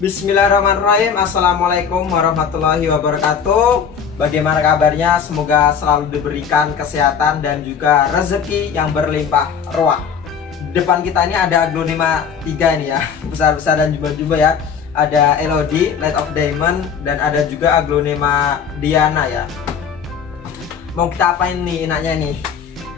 Bismillahirrahmanirrahim. Assalamualaikum warahmatullahi wabarakatuh. Bagaimana kabarnya? Semoga selalu diberikan kesehatan dan juga rezeki yang berlimpah ruah. Depan kita ini ada aglonema 3 ini ya, besar-besar dan jumbo-jumbo ya. Ada Elodie, Light of Diamond, dan ada juga aglonema Diana ya. Mau kita apain nih enaknya nih?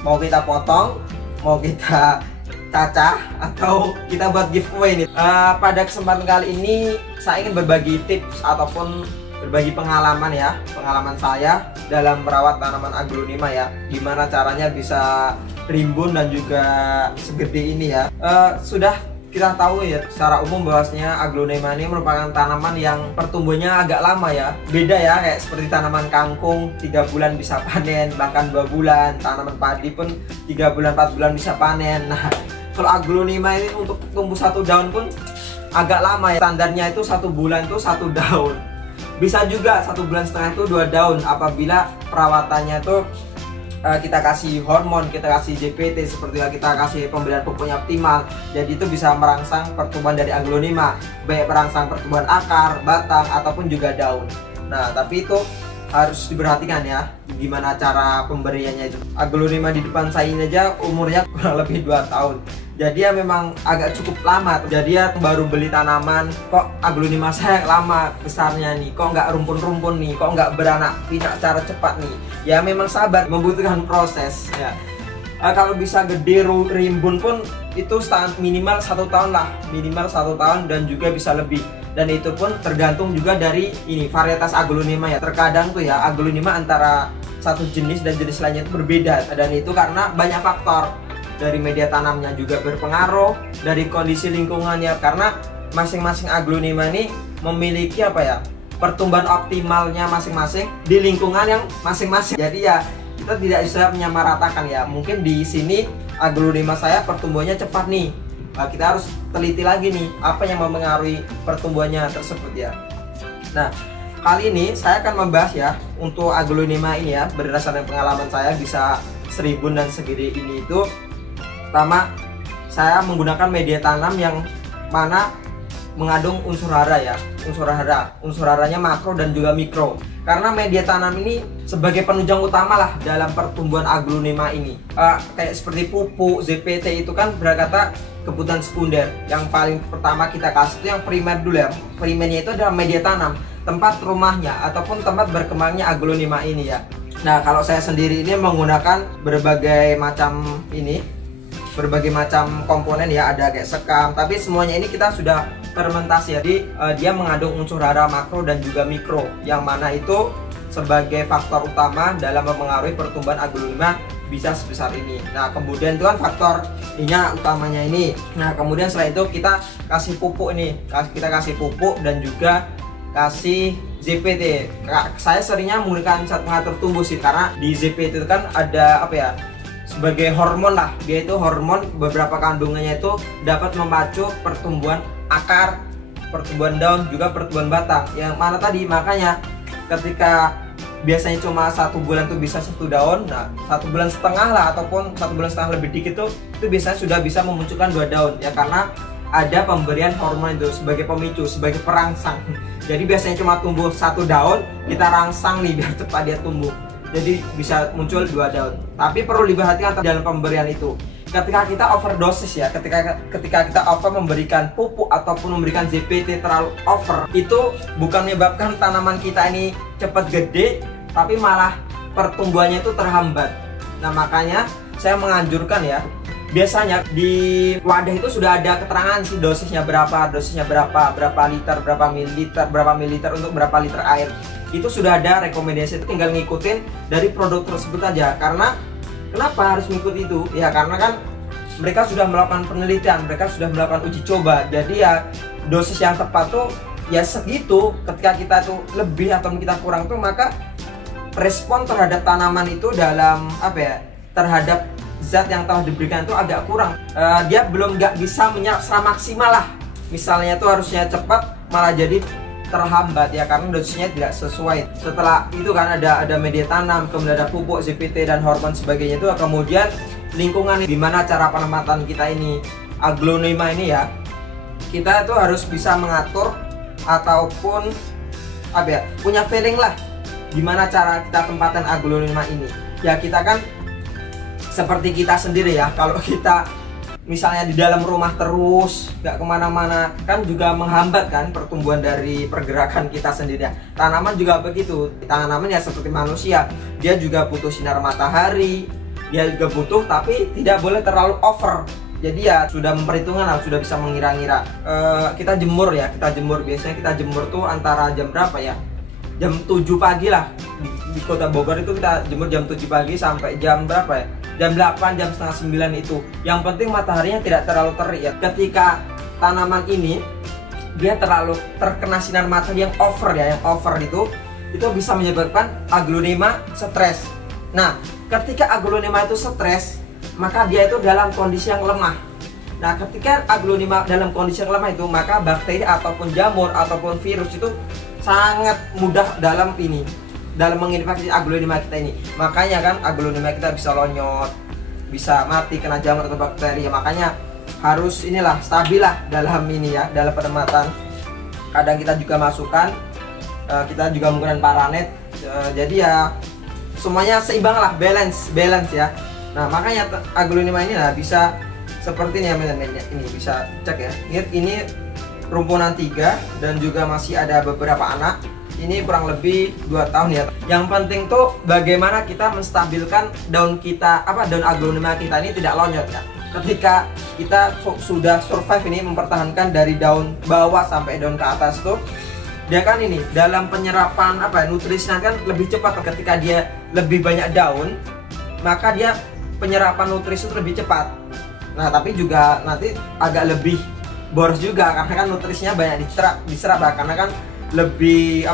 Mau kita potong, mau kita cacah, atau kita buat giveaway nih. Pada kesempatan kali ini saya ingin berbagi tips ataupun berbagi pengalaman ya, pengalaman saya dalam merawat tanaman aglonema ya. Gimana caranya bisa rimbun dan juga segede ini ya. Sudah kita tahu ya secara umum bahwasanya aglonema ini merupakan tanaman yang pertumbuhannya agak lama ya. Beda ya kayak seperti tanaman kangkung 3 bulan bisa panen, bahkan 2 bulan. Tanaman padi pun 3 bulan 4 bulan bisa panen. Nah, kalau aglonema ini untuk tumbuh 1 daun pun agak lama ya. Standarnya itu 1 bulan itu 1 daun. Bisa juga 1 bulan setengah itu 2 daun apabila perawatannya itu kita kasih hormon, kita kasih JPT, seperti kita kasih pemberian pupuknya optimal. Jadi itu bisa merangsang pertumbuhan dari aglonema, baik merangsang pertumbuhan akar, batang, ataupun juga daun. Nah, tapi itu harus diperhatikan ya, gimana cara pemberiannya itu. Aglonema di depan saya ini aja umurnya kurang lebih 2 tahun. Jadi ya memang agak cukup lama. Jadi ya baru beli tanaman, kok aglonema saya lama besarnya nih, kok nggak rumpun-rumpun nih, kok nggak beranak pinak secara cepat nih. Ya memang sabar, membutuhkan proses ya. Kalau bisa gede rimbun pun itu minimal 1 tahun lah, minimal 1 tahun dan juga bisa lebih. Dan itu pun tergantung juga dari ini varietas aglonema ya. Terkadang tuh ya aglonema antara satu jenis dan jenis lainnya itu berbeda, dan itu karena banyak faktor. Dari media tanamnya juga berpengaruh, dari kondisi lingkungannya, karena masing-masing aglonema ini memiliki apa ya, pertumbuhan optimalnya masing-masing di lingkungan yang masing-masing. Jadi ya kita tidak bisa menyamaratakan ya. Mungkin di sini aglonema saya pertumbuhannya cepat nih. Nah, kita harus teliti lagi nih apa yang mempengaruhi pertumbuhannya tersebut ya. Nah, kali ini saya akan membahas ya untuk aglonema ini ya, berdasarkan pengalaman saya bisa serimbun dan segede ini itu. Pertama, saya menggunakan media tanam yang mana mengandung unsur hara ya, unsur haranya makro dan juga mikro. Karena media tanam ini sebagai penunjang utama lah dalam pertumbuhan aglonema ini. Kayak seperti pupuk, ZPT itu kan berkata kebutuhan sekunder. Yang paling pertama kita kasih itu yang primer dulu ya. Primernya itu adalah media tanam, tempat rumahnya ataupun tempat berkembangnya aglonema ini ya. Nah, kalau saya sendiri ini menggunakan berbagai macam komponen ya, ada kayak sekam, tapi semuanya ini kita sudah fermentasi. Jadi dia mengandung unsur hara makro dan juga mikro, yang mana itu sebagai faktor utama dalam mempengaruhi pertumbuhan aglonema bisa sebesar ini. Nah, kemudian itu kan faktor utamanya ini. Nah, kemudian setelah itu kita kasih pupuk ini, kita kasih pupuk dan juga kasih ZPT. Saya seringnya menggunakan zat pengatur tumbuh sih, karena di ZPT itu kan ada apa ya, sebagai hormon lah. Dia itu hormon, beberapa kandungannya itu dapat memacu pertumbuhan akar, pertumbuhan daun, juga pertumbuhan batang. Yang mana tadi makanya ketika biasanya cuma 1 bulan tuh bisa 1 daun, nah 1 bulan setengah lah ataupun 1 bulan setengah lebih dikit tuh itu biasanya sudah bisa memunculkan 2 daun ya, karena ada pemberian hormon itu sebagai pemicu, sebagai perangsang. Jadi biasanya cuma tumbuh 1 daun, kita rangsang nih biar cepat dia tumbuh. Jadi bisa muncul 2 daun. Tapi perlu diperhatikan dalam pemberian itu. Ketika kita overdosis ya, ketika kita over memberikan pupuk ataupun memberikan ZPT terlalu over, itu bukan menyebabkan tanaman kita ini cepat gede, tapi malah pertumbuhannya itu terhambat. Nah, makanya saya menganjurkan ya, biasanya di wadah itu sudah ada keterangan sih dosisnya berapa liter, berapa mililiter untuk berapa liter air. Itu sudah ada rekomendasi, itu tinggal ngikutin dari produk tersebut aja. Karena kenapa harus ngikut itu? Ya karena kan mereka sudah melakukan penelitian, mereka sudah melakukan uji coba. Jadi ya dosis yang tepat tuh ya segitu. Ketika kita tuh lebih atau kita kurang tuh, maka respon terhadap tanaman itu dalam apa ya, terhadap zat yang telah diberikan itu agak kurang. Dia belum nggak bisa menyerap secara maksimal lah. Misalnya tuh harusnya cepat, malah jadi terhambat ya, karena dosisnya tidak sesuai. Setelah itu kan ada media tanam, kemudian ada pupuk, ZPT dan hormon sebagainya itu. Kemudian lingkungan, gimana cara penempatan kita ini aglonema ini ya. Kita itu harus bisa mengatur ataupun apa ya, punya feeling lah gimana cara kita tempatkan aglonema ini. Ya kita kan seperti kita sendiri ya, kalau kita misalnya di dalam rumah terus nggak kemana-mana kan juga menghambat kan pertumbuhan dari pergerakan kita sendiri ya. Tanaman juga begitu, tanaman ya seperti manusia, dia juga butuh sinar matahari, dia juga butuh, tapi tidak boleh terlalu over. Jadi ya sudah memperhitungkan lah, sudah bisa mengira-ngira. Kita jemur ya, kita jemur, biasanya kita jemur tuh antara jam berapa ya, jam 7 pagi lah. Di kota Bogor itu kita jemur jam 7 pagi sampai jam berapa ya, jam 8, jam setengah 9 itu. Yang penting mataharinya tidak terlalu terik ya. Ketika tanaman ini dia terlalu terkena sinar matahari yang over ya, yang over itu bisa menyebabkan aglonema stres. Nah, ketika aglonema itu stres, maka dia itu dalam kondisi yang lemah. Nah, ketika aglonema dalam kondisi yang lemah itu, maka bakteri ataupun jamur ataupun virus itu sangat mudah dalam menginfeksi aglonema kita ini. Makanya kan aglonema kita bisa lonyot, bisa mati kena jamur atau bakteri ya. Makanya harus inilah stabil lah dalam ini ya, dalam penempatan. Kadang kita juga masukkan, kita juga menggunakan paranet. Jadi ya semuanya seimbang lah, balance ya. Nah, makanya aglonema ini lah bisa seperti ini ya, ini bisa cek ya. Ini rumpunan 3 dan juga masih ada beberapa anak. Ini kurang lebih 2 tahun ya. Yang penting tuh bagaimana kita menstabilkan daun kita, daun aglonema kita ini tidak lonyot ya. Ketika kita sudah survive ini, mempertahankan dari daun bawah sampai daun ke atas tuh, dia kan ini dalam penyerapan nutrisinya kan lebih cepat. Ketika dia lebih banyak daun, maka dia penyerapan nutrisi itu lebih cepat. Nah, tapi juga nanti agak lebih boros juga karena kan nutrisinya banyak diserap lah, karena kan lebih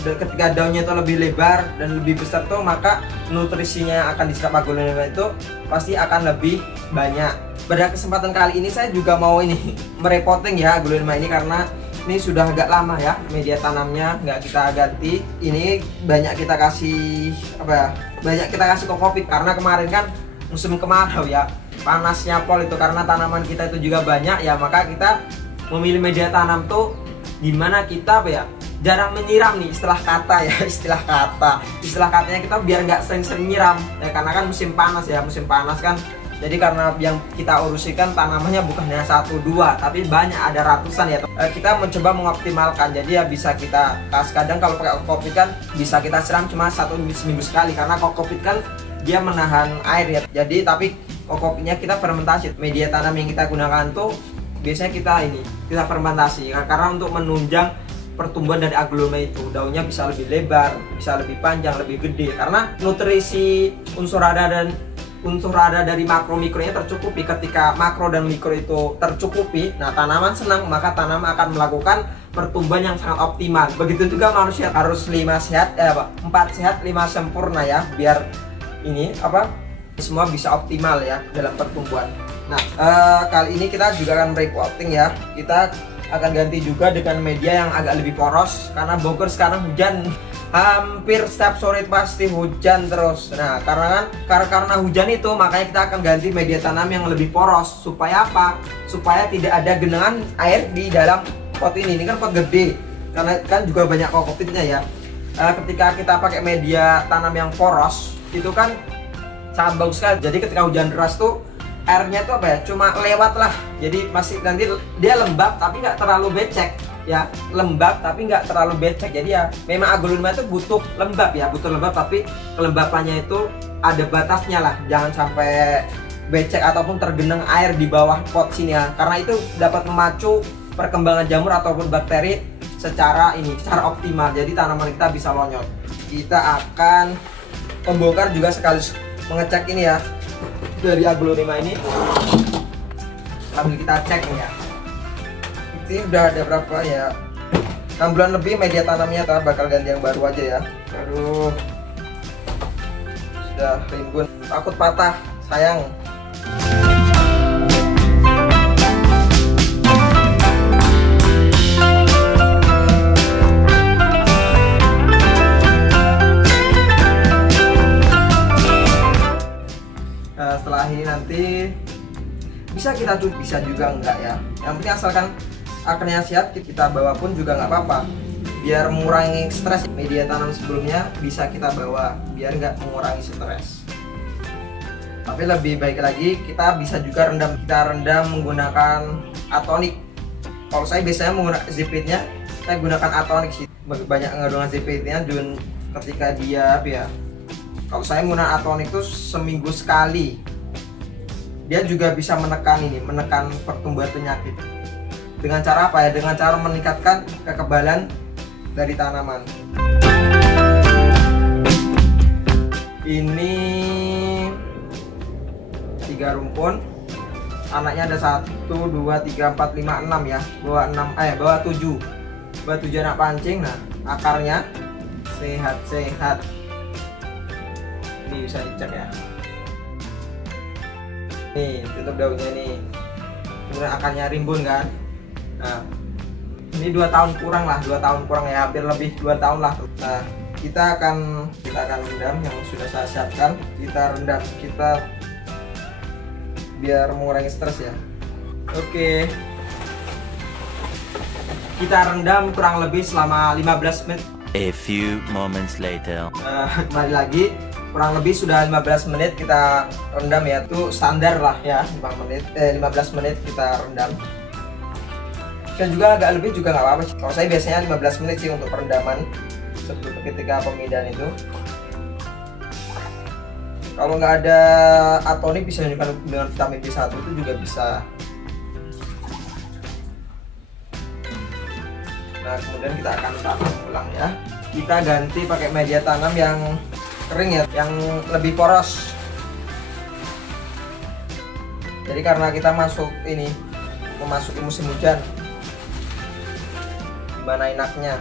ketika daunnya itu lebih lebar dan lebih besar tuh, maka nutrisinya akan diserap aglonema itu pasti akan lebih banyak. Pada kesempatan kali ini saya juga mau merepotting ya aglonema ini, karena ini sudah agak lama ya media tanamnya nggak kita ganti. Ini banyak kita kasih kokopit karena kemarin kan musim kemarau ya, panasnya pol itu, karena tanaman kita itu juga banyak ya, maka kita memilih media tanam tuh dimana kita jarang menyiram nih, istilah katanya kita biar nggak sering-sering nyiram ya, karena kan musim panas kan. Jadi karena yang kita urusikan tanamannya bukan hanya 1-2 tapi banyak, ada ratusan ya. Kita mencoba mengoptimalkan, jadi ya bisa kita kadang kalau pakai kokopit kan bisa kita siram cuma seminggu sekali, karena kokopit kan dia menahan air ya. Jadi tapi kokopitnya kita fermentasi. Media tanam yang kita gunakan tuh biasanya kita fermentasi karena untuk menunjang pertumbuhan dari aglonema itu, daunnya bisa lebih lebar, bisa lebih panjang, lebih gede, karena nutrisi unsur hara dari makro mikronya tercukupi. Ketika makro dan mikro itu tercukupi, nah tanaman senang, maka tanaman akan melakukan pertumbuhan yang sangat optimal. Begitu juga manusia, harus 4 sehat 5 sempurna ya, biar semua bisa optimal ya dalam pertumbuhan. Nah, kali ini kita juga akan repotting ya. Kita akan ganti juga dengan media yang agak lebih poros, karena Bogor sekarang hujan, hampir setiap sore pasti hujan terus. Nah, karena hujan itu, makanya kita akan ganti media tanam yang lebih poros. Supaya apa? Supaya tidak ada genangan air di dalam pot ini. Ini kan pot gede, karena kan juga banyak kokopitnya ya. Ketika kita pakai media tanam yang poros, itu kan sangat bagus sekali. Jadi ketika hujan deras tuh airnya tuh cuma lewat lah, jadi masih nanti dia lembab tapi nggak terlalu becek ya, jadi ya memang aglonema itu butuh lembab tapi kelembapannya itu ada batasnya lah, jangan sampai becek ataupun tergenang air di bawah pot sini ya, karena itu dapat memacu perkembangan jamur ataupun bakteri secara optimal, jadi tanaman kita bisa lonyot. Kita akan membongkar juga sekaligus mengecek ini ya, dari aglonema ini sambil kita cek nih ya. Ini udah ada berapa ya, 6 bulan lebih media tanamnya, bakal ganti yang baru aja ya. Aduh, sudah rimbun, takut patah, sayang. Setelah ini nanti bisa kita bisa juga enggak ya, yang penting asalkan akarnya sehat kita bawa pun juga nggak apa-apa. Biar mengurangi stres, media tanam sebelumnya bisa kita bawa biar nggak mengurangi stres. Tapi lebih baik lagi kita bisa juga rendam. Kita rendam menggunakan atonik. Kalau saya biasanya menggunakan zipitnya, saya gunakan atonik sih. Banyak ngedongan zipitnya dan ketika dia kalau saya menggunakan atonik itu seminggu sekali. Dia juga bisa menekan pertumbuhan penyakit. Dengan cara apa ya? Dengan cara meningkatkan kekebalan dari tanaman. Ini 3 rumpun. Anaknya ada 1, 2, 3, 4, 5, 6 ya. Bawa 7 anak pancing. Nah, akarnya sehat-sehat. Ini bisa dicek ya. Nih, tutup daunnya nih. Kemudian akarnya rimbun kan. Nah, ini 2 tahun kurang ya, hampir lebih 2 tahun lah. Nah, kita akan rendam yang sudah saya siapkan. Kita rendam, biar mengurangi stres ya. Oke. Kita rendam kurang lebih selama 15 menit. A few moments later. Kembali lagi, kurang lebih sudah 15 menit kita rendam ya. Itu standar lah ya, 15 menit kita rendam. Dan juga agak lebih juga nggak apa-apa. Kalau saya biasanya 15 menit sih untuk perendaman sebelum ketika pemindahan itu. Kalau nggak ada atonik bisa dengan vitamin B1 itu juga bisa. Nah, kemudian kita akan tanam ulang ya. Kita ganti pakai media tanam yang kering ya, yang lebih poros. Jadi karena kita memasuki musim hujan, gimana enaknya.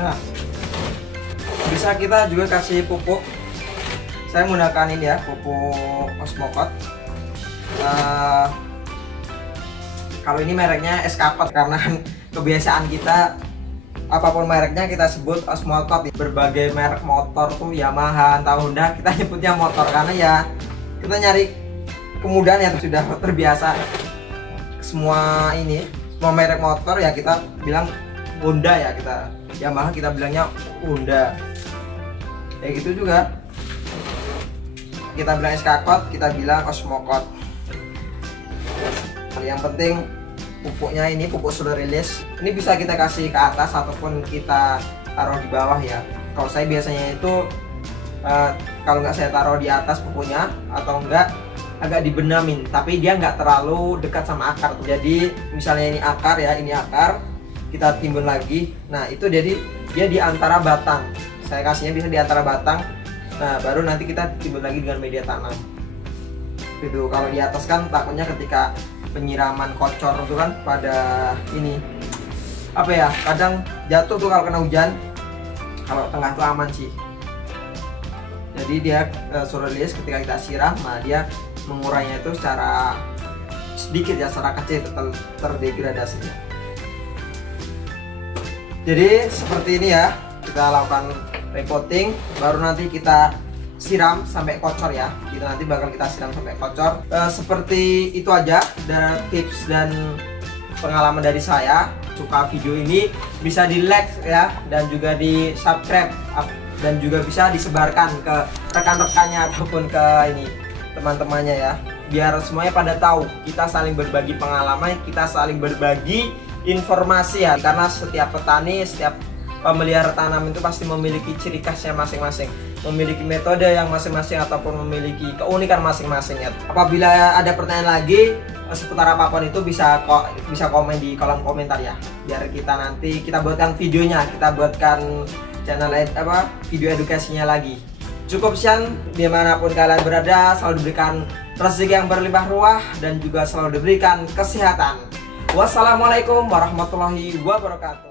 Nah, bisa kita juga kasih pupuk. Saya menggunakan ini ya, pupuk Osmocote. Kalau ini mereknya Escapot, karena kebiasaan kita apapun mereknya kita sebut Osmocote. Berbagai merek motor tuh Yamaha, Honda, kita nyebutnya motor karena ya kita nyari kemudahan ya, sudah terbiasa. Semua merek motor ya kita bilang Honda ya, Yamaha kita bilangnya Honda. Kayak gitu juga. Kita bilang Escapot, kita bilang Osmocote. Yang penting pupuknya ini pupuk slow release. Ini bisa kita kasih ke atas ataupun kita taruh di bawah ya. Kalau saya biasanya itu kalau nggak saya taruh di atas pupuknya atau enggak agak dibenamin, tapi dia nggak terlalu dekat sama akar. Jadi misalnya ini akar, kita timbun lagi. Nah, itu jadi dia di antara batang. Saya kasihnya bisa di antara batang. Nah, baru nanti kita timbun lagi dengan media tanam. Gitu. Kalau di atas kan takutnya ketika penyiraman kocor itu kan pada kadang jatuh tuh kalau kena hujan. Kalau tengah tuh aman sih. Jadi dia slow release ketika kita siram, nah dia mengurainya itu secara sedikit ya, secara kecil terdegradasinya. Jadi seperti ini ya, kita lakukan repotting, baru nanti kita siram sampai kocor ya. Nanti bakal kita siram sampai kocor. Seperti itu aja dari tips dan pengalaman dari saya. Suka video ini bisa di like ya, dan juga di subscribe, dan juga bisa disebarkan ke rekan-rekannya ataupun ke teman-temannya ya, biar semuanya pada tahu. Kita saling berbagi pengalaman, kita saling berbagi informasi ya, karena setiap petani, setiap pemelihara tanam itu pasti memiliki ciri khasnya masing-masing, memiliki metode yang masing-masing ataupun memiliki keunikan masing-masing ya. Apabila ada pertanyaan lagi, seputar apapun itu bisa komen di kolom komentar ya, biar kita buatkan videonya, kita buatkan channel video edukasinya lagi. Cukup sekian, dimanapun kalian berada selalu diberikan rezeki yang berlimpah ruah dan juga selalu diberikan kesehatan. Wassalamualaikum warahmatullahi wabarakatuh.